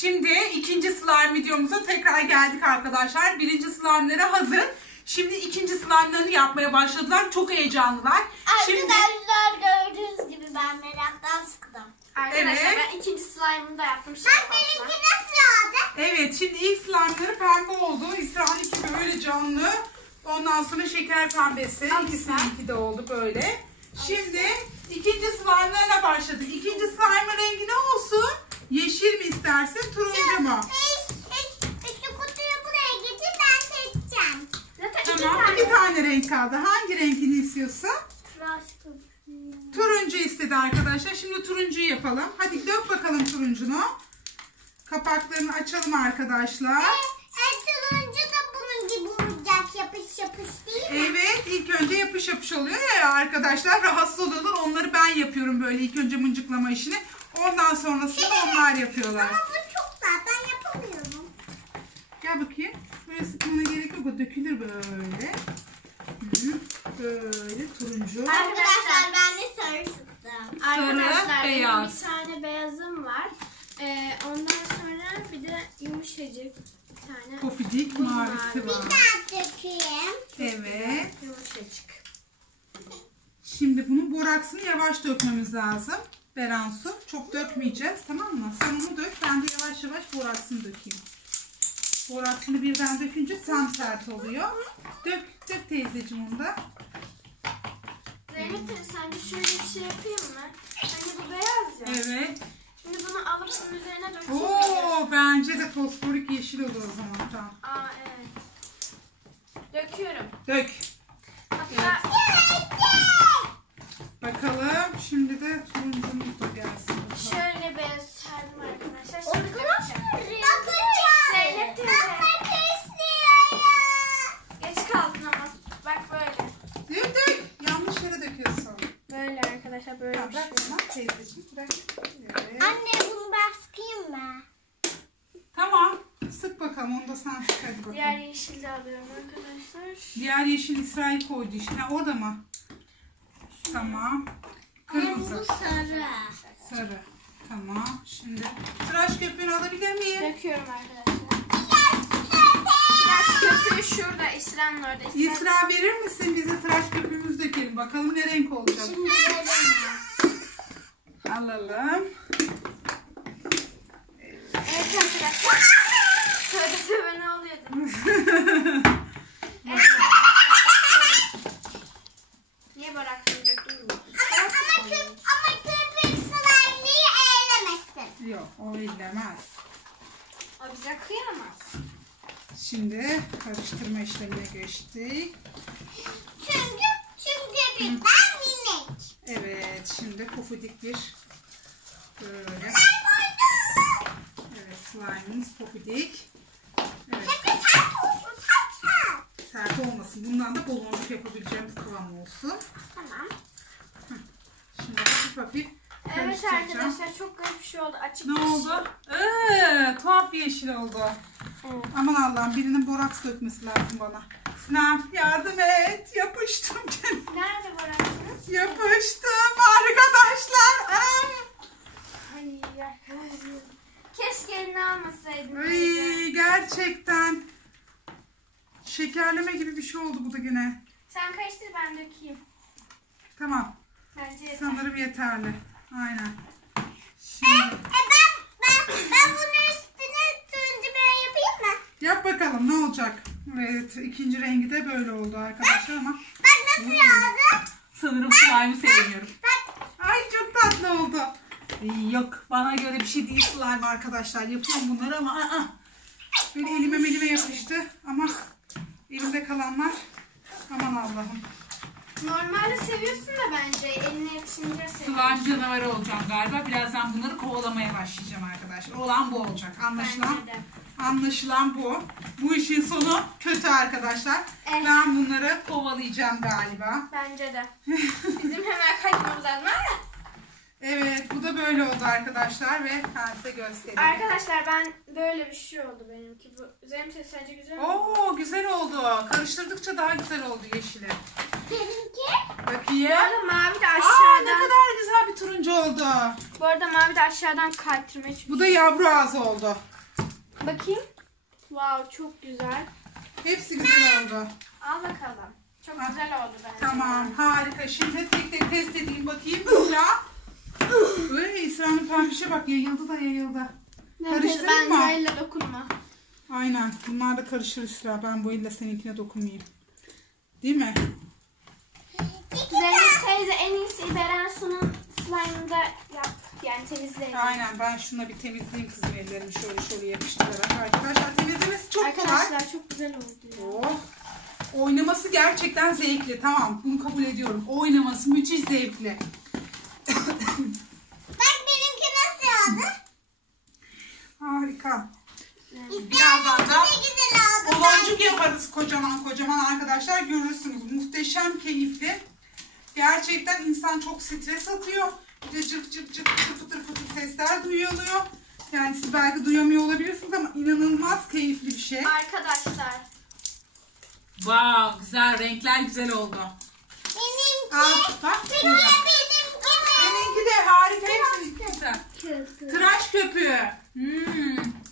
Şimdi ikinci slime videomuza tekrar geldik arkadaşlar. Birinci slime'ları hazır. Şimdi ikinci slime'larını yapmaya başladılar. Çok heyecanlılar. Arkadaşlar gördüğünüz gibi ben meraktan sıkıldım. Arkadaşlar ben ikinci slime'ımı da yaptım. Bak benimki nasıl oldu? Evet, şimdi ilk slime'ları pembe oldu. İsra'nınki böyle canlı. Ondan sonra şeker pembesi. İkisininki de oldu böyle. Şimdi ikinci slime'larına başladık. İkinci slime'ın rengi ne olsun? Yeşil mi istersin, turuncu mu? Şu kutuyu buraya getir, ben seçeceğim. Zaten Tamam, iki tane renk kaldı. Hangi renkini istiyorsun? Turuncu istedi arkadaşlar. Şimdi turuncuyu yapalım. Hadi dök bakalım turuncunu. Kapaklarını açalım arkadaşlar. Turuncu da bunun gibi olacak, yapış yapış değil mi? Evet, ilk önce yapış yapış oluyor ya arkadaşlar. Rahatsız oluyorlar. Onları ben yapıyorum böyle ilk önce mıncıklama işini. Ondan sonrasında onlar yapıyorlar. Ama bu çok da ben yapamıyorum. Gel bakayım. Böyle sıkmana gerek yok. O dökülür böyle. Böyle turuncu. Arkadaşlar ben de sarı sıktım. Arkadaşlar benim beyaz. bir tane beyazım var. Ondan sonra bir de yumuşacık bir tane Pofidik buz mavisi mavi. var. Ben dökeyim. Evet. Yumuşacık. Şimdi bunun boraksını yavaş dökmemiz lazım. Beransu. Çok dökmeyeceğiz, tamam mı? Sen onu dök. Ben de yavaş yavaş boraksını dökeyim. Boraksını birden dökünce tam sert oluyor. Dök teyzeciğim onu da. Zeynep teyze sence şöyle bir şey yapayım mı? Hani bu beyaz ya. Evet. Şimdi bunu alıp bunun üzerine dökeyim. Oo, bence de fosforik yeşil olur o zaman. Tamam. Aa evet. Döküyorum. Dök. Hatta Bakalım. Şimdi de turuncumuz da gelsin. Bakalım. şöyle beyaz serdim arkadaşlar. O Şimdi kadar dökeceğim. Bakacağım. Zeynep teyze. Bakmak istiyorum. Geç kaldın ama. Bak böyle. Dök. Yanlış yere döküyorsun. Böyle arkadaşlar böyle Ya bir bırak şey. sana teyzeciğim. Bırak. Evet. Anne bunu ben sıkayım mı? Tamam. Sık bakalım. Onu da sen sık. Hadi bakalım. Diğer yeşil de alıyorum arkadaşlar. Diğer yeşil İsrail koydu işte. Ha, orada mı? Tamam. Kırmızı. Bu sarı. Sarı. Tamam. Şimdi tıraş köpüğünü alabilir miyim? Döküyorum arkadaşlar. Tıraş köpüğü şurada. İsra'nın orada. İsra verir misin? Bize tıraş köpüğümüzü dökelim. Bakalım ne renk olacak. Şimdi veremem. Alalım. Evet arkadaşlar. Tövbe tövbe ne oluyordu? Evet. Niye bıraktın döktün mü? Ama köpük slime'liği eğlemesin. Yok, o ellemez. O bize kıyamaz. Şimdi karıştırma işlemine geçtik. Çünkü ben minik. Evet, şimdi pofidik bir böyle. Evet, slime'ımız pofidik. Evet, Hep sert olsun, sert. sert olmasın. Bundan da baloncuk yapabileceğimiz kıvam olsun. Tamam. Şimdi hafif hafif Evet karıştıracağım. arkadaşlar çok garip bir şey oldu. Açık Ne bir şey. oldu? Tuhaf bir yeşil oldu. Evet. Aman Allah'ım, birinin boraks dökmesi lazım bana. Sinem yardım et. Yapıştım canım. Nerede bıraktınız? Yapıştım arkadaşlar. Anam. Ay arkadaşlar. Keşke elini almasaydın. Ay, gerçekten. Şekerleme gibi bir şey oldu bu da gene. Sen karıştır ben dökeyim. Tamam. Bence yeter. Sanırım yeterli. Aynen. Şimdi Ben bunun üstüne turuncu böyle yapayım mı? yap bakalım ne olacak. Evet, ikinci rengi de böyle oldu arkadaşlar ama Bak nasıl oldu? sanırım slime'ı sevmiyorum. Bak. Ay, çok tatlı oldu. Yok, bana göre bir şey değil slime arkadaşlar. Yapıyorum bunları ama böyle elime yapıştı ama elimde kalanlar, aman Allah'ım. Normalde seviyorsun da bence eline yapışınca seviyorsun. Slime canavarı olacağım galiba. Birazdan bunları kovalamaya başlayacağım arkadaşlar. Olan bu olacak. Anlaşılan. Bence de. Anlaşılan bu. Bu işin sonu kötü arkadaşlar. Evet. Ben bunları kovalayacağım galiba. Bence de. Bizim hemen kaçmamız lazım. Evet, bu da böyle oldu arkadaşlar ve ben size göstereyim. Arkadaşlar ben böyle bir şey oldu benimki. Bu Zeynep teyze sence güzel mi? Oo, güzel oldu. Karıştırdıkça daha güzel oldu yeşili. Benimki. Bakayım. Bu arada mavi de Aa, ne aşağıdan. kadar güzel bir turuncu oldu. Bu arada mavi de aşağıdan kaydırmaya çalışıyor. Bu da yavru ağzı oldu. Bakayım. Wow, çok güzel. Hepsi güzel oldu. Al bakalım. Çok Ha. güzel oldu bence. Tamam, harika. Şimdi tek tek test edeyim bakayım. İsra. Uy, İsra'nın pembişe bak, yayıldı da yayıldı. Karıştırayım mı? Bence elle dokunma. Aynen. Bunlar da karışır İsra. Ben bu elle seninkine dokunmayayım. Değil mi? Zeynep teyze en iyisi Beren Su'nun slime'ını da yap. Yani temizleyin. Aynen. Ben şuna bir temizleyeyim kızım ellerimi şöyle yapıştırarak. Arkadaşlar temizlemesi çok kolay. Arkadaşlar çok güzel oldu ya. Oh. Oynaması gerçekten zevkli. Tamam, bunu kabul ediyorum. Oynaması müthiş zevkli. Bak benimki nasıl oldu? Harika. İşte Birazdan da ne güzel oldu. baloncuk yaparız kocaman kocaman arkadaşlar. Görürsünüz. Muhteşem keyifli. Gerçekten insan çok stres atıyor. Bir de cık cık cık fıtır fıtır sesler duyuluyor. Yani siz belki duyamıyor olabilirsiniz ama inanılmaz keyifli bir şey. Arkadaşlar. Wow, güzel. Renkler güzel oldu. Benimki. Al, bak Benimki. burada. Benimki. Seninki de harika. Hepsi güzel. Köpü. Tıraş köpüğü.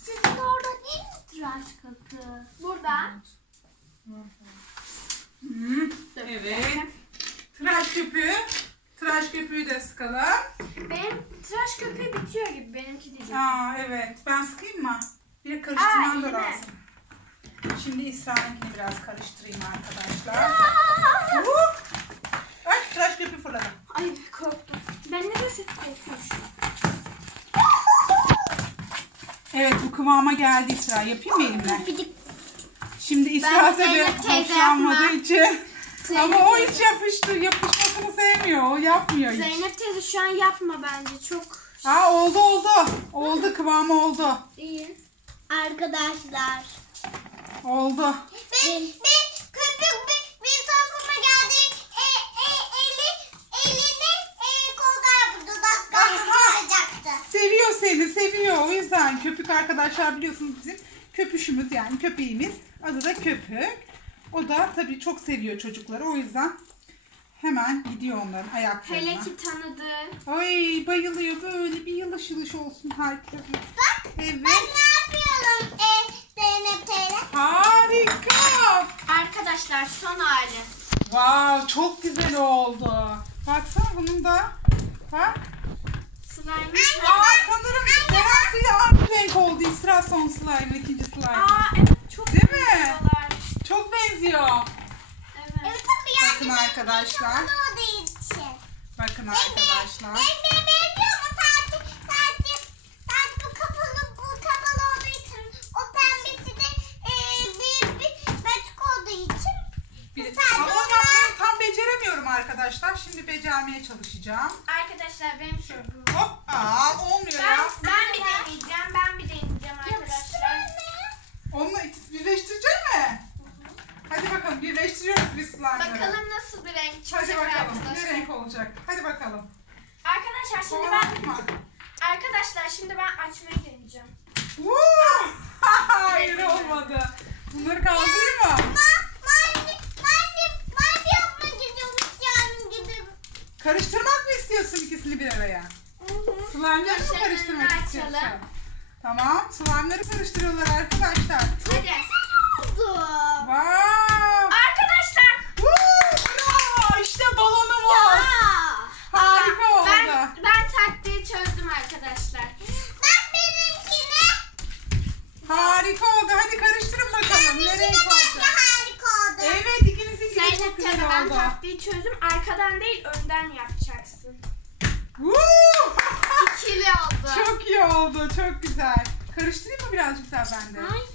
Sizin orada değil mi tıraş köpüğü? Burada. Evet. Tıraş köpüğü. Tıraş köpüğü de sıkalım. Benim tıraş köpüğü bitiyor gibi benimki diyeceğim. Aa, evet. Ben sıkayım mı? Bir de karıştırmam da yine. lazım. Şimdi İsra'nınkini biraz karıştırayım arkadaşlar. Ay, tıraş köpüğü fırladı. Ay korktum. Ben ne desek korkmuş. Evet, bu kıvama geldi İsra. Yapayım mı elimle? Şimdi İsra Ben tabii Zeynep teyze hoşlanmadığı yapma. için. Zeynep Ama o teyze. hiç yapışmasını sevmiyor. O yapmıyor hiç. Zeynep teyze şu an yapma bence. Çok Ha, oldu. Oldu, kıvamı oldu. iyi. Arkadaşlar. Oldu. Bir köpük bir tarafıma geldi. Elini kolda yapıyordu. Dakika Seviyor seni, seviyor. O yüzden köpük arkadaşlar biliyorsunuz bizim köpüşümüz yani köpeğimiz. Adı da Köpük. O da tabii çok seviyor çocukları. O yüzden hemen gidiyor onların ayaklarına. Hele ki tanıdı. Ay, bayılıyor, böyle bir yılış yılış olsun, harika. Bak. Evet. Ben ne yapıyorum Zeynep teyze? Harika. Arkadaşlar son hali. Wow, çok güzel oldu. Baksana bunun da. Bak. Slime. Aa, sanırım Berat'ıyla aynı renk oldu. İsra son slime, ikinci slime. Aa evet çok Değil mi? benziyorlar. Çok benziyor. Evet. Evet tabii Bakın arkadaşlar. olduğu için. Bakın arkadaşlar. Ben benziyor mu sadece bu kapalı olduğu için o pembesi de bir batık olduğu için. Ama yapmayı tam beceremiyorum arkadaşlar. Şimdi becermeye çalışacağım. Arkadaşlar benim şu. Hop. Aa, olmuyor ya. Ben bir deneyeceğim. Ben bir deneyeceğim arkadaşlar. Onunla birleştirecek mi? Hadi bakalım, birleştiriyoruz biz slime'ları. Bakalım nasıl bir renk Hadi çıkacak bakalım. Ne arkadaşlar. renk olacak? Hadi bakalım. Arkadaşlar şimdi Kovalanma. ben açmayı deneyeceğim. Woo! Hayır, olmadı. Bunları kaldırayım mı? Ben yapmak istiyorum yani gibi. Karıştırmak mı istiyorsun ikisini bir araya? Slime'ları mı Başlarını karıştırmak açalım. istiyorsun? Tamam. Slime'ları karıştırıyorlar arkadaşlar. Hadi. Oldu. Wow! Arkadaşlar. Woo! Bravo! İşte balonumuz. Harika oldu. Ben taktiği çözdüm arkadaşlar. Ben benimkine Harika oldu. Hadi karıştırın bakalım. Ne renk olacak? harika oldu. Evet, ikinizinki de çok Zeynep güzel teyze ben oldu. taktiği çözdüm. Arkadan değil önden yapacaksın. Woo! İkili oldu. Çok iyi oldu. Çok güzel. Karıştırayım mı birazcık daha ben de? Hayır.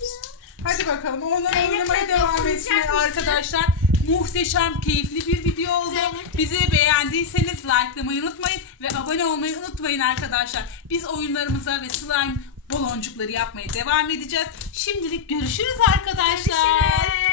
Hadi bakalım. Onunla Zeynep oynamaya teyze devam dokunacak etmeye mısın? arkadaşlar. Muhteşem, keyifli bir video oldu. Zeynep Bizi beğendiyseniz likelamayı unutmayın ve abone olmayı unutmayın arkadaşlar. Biz oyunlarımıza ve slime baloncukları yapmaya devam edeceğiz. Şimdilik görüşürüz arkadaşlar. Görüşürüz.